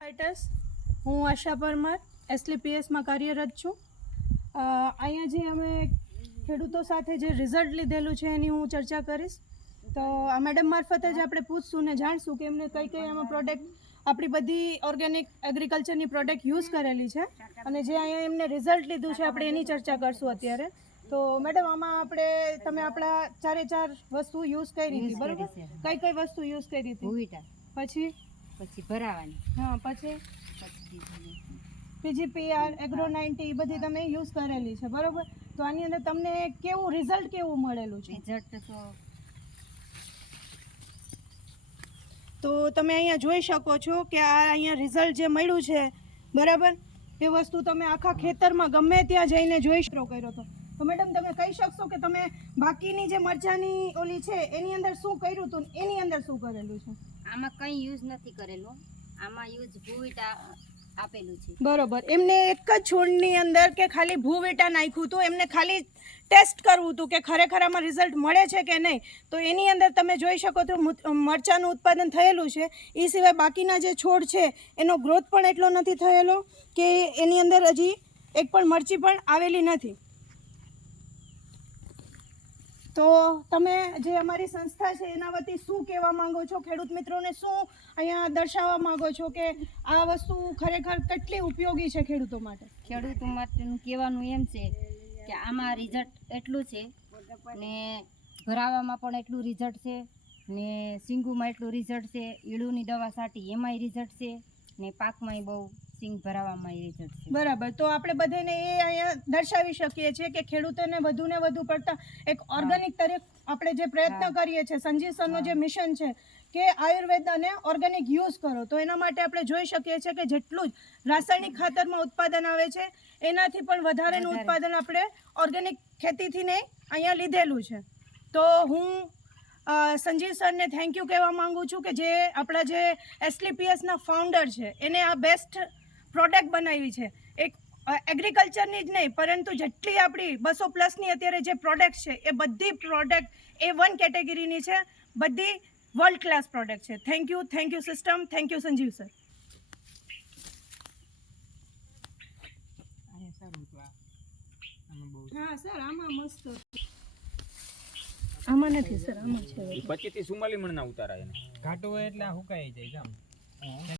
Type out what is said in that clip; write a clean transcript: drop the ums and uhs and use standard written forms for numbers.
Fighters હું આશા પરમાર એસલીપીએસમાં કાર્યરત છું। અહીંયા જે અમે ખેડૂતો સાથે જે રિઝલ્ટ લીધેલું છે એની હું ચર્ચા કરીશ। તો આ મેડમ મારફતે જ આપણે પૂછશું ને જાણશું કે એમને કઈ કઈ આમાં પ્રોડક્ટ આપણી બધી ઓર્ગેનિક એગ્રીકલ્ચરની પ્રોડક્ટ યુઝ કરેલી છે અને જે અહીંયા એમને રિઝલ્ટ લીધું છે આપણે એની ચર્ચા કરશું અત્યારે। તો મેડમ આમાં આપણે તમે આપણા 4 વસ્તુ યુઝ કરી હતી બરાબર? કઈ કઈ વસ્તુ યુઝ કરી હતી? ભૂવિટા, પછી ભરાવાની, હા, પછી પીજીપીઆર એગ્રો 90 એ બધી તમે યુઝ કરેલી છે બરાબર? તો આની અંદર તમને કેવું રિઝલ્ટ કેવું મળેલું છે? રિઝલ્ટ તો તમે અહીંયા જોઈ શકો છો કે આ અહીંયા રિઝલ્ટ જે મળ્યું છે બરાબર, એ વસ્તુ તમે આખા ખેતરમાં ગમે ત્યાં જઈને જોઈ શકો કર્યો હતો। તો મેડમ તમે કહી શકશો કે તમે બાકીની જે મરચાની ઓલી છે એની અંદર શું કર્યું હતું, એની અંદર શું કરેલું છે? આમાં કંઈ યુઝ નથી કરેલું, આમાં યુઝ ભૂવિટા આપેલું છે બરોબર। એમને એક જ છોડની અંદર કે ખાલી ભૂવિટા નાખ્યું હતું, એમને ખાલી ટેસ્ટ કરવું હતું કે ખરેખર આમાં રિઝલ્ટ મળે છે કે નહીં। તો એની અંદર તમે જોઈ શકો છો મરચાંનું ઉત્પાદન થયેલું છે। એ સિવાય બાકીના જે છોડ છે એનો ગ્રોથ પણ એટલો નથી થયેલો કે એની અંદર હજી એક પણ મરચી પણ આવેલી નથી। તો તમે જે અમારી સંસ્થા છે એના વતી શું કહેવા માંગો છો? ખેડૂત મિત્રોને શું અહીંયા દર્શાવવા માંગો છો કે આ વસ્તુ ખરેખર કેટલી ઉપયોગી છે ખેડૂતો માટે? ખેડૂતો માટેનું કહેવાનું એમ છે કે આમાં રિઝલ્ટ એટલું છે ને ભરાવામાં પણ એટલું રિઝલ્ટ છે ને સિંગુમાં એટલું રિઝલ્ટ છે, ઈળુની દવા છાંટી એમાંય રિઝલ્ટ છે ને પાકમાંય બહુ સિંગ ભરાવામાં રિઝલ્ટ છે બરાબર। તો આપણે બધાને એ અહીંયા દર્શાવી શકીએ છીએ કે ખેડૂતોને વધુને વધુ પડતા એક ઓર્ગેનિક તરીકે આપણે જે પ્રયત્ન કરીએ છીએ, સંજીવ સરનો જે મિશન છે કે આયુર્વેદ અને ઓર્ગેનિક યુઝ કરો, તો એના માટે આપણે જોઈ શકીએ છીએ કે જેટલું જ રાસાયણિક ખાતરમાં ઉત્પાદન આવે છે એનાથી પણ વધારેનું ઉત્પાદન આપણે ઓર્ગેનિક ખેતીથી ને અહીંયા લીધેલું છે। તો હું સંજીવ સરને થેન્ક યુ કહેવા માંગુ છું કે જે આપણા જે એસલીપીએસના ફાઉન્ડર છે એને આ બેસ્ટ પ્રોડક્ટ બનાવી છે। એક એગ્રીકલ્ચરની જ નહીં પરંતુ જેટલી આપણી 200+ અત્યારે જે પ્રોડક્ટ છે એ બધી પ્રોડક્ટ A1 કેટેગરીની છે, બધી વર્લ્ડ ક્લાસ પ્રોડક્ટ છે। Thank you system, thank you Sanjeev sir. હા સર, આમાં મસ્ત, આમાં નથી સર, આમાં છે 25 થી 44 મણના ઉતારાય. ઘાટું હોય એટલે હુકાઈ જાય જામ।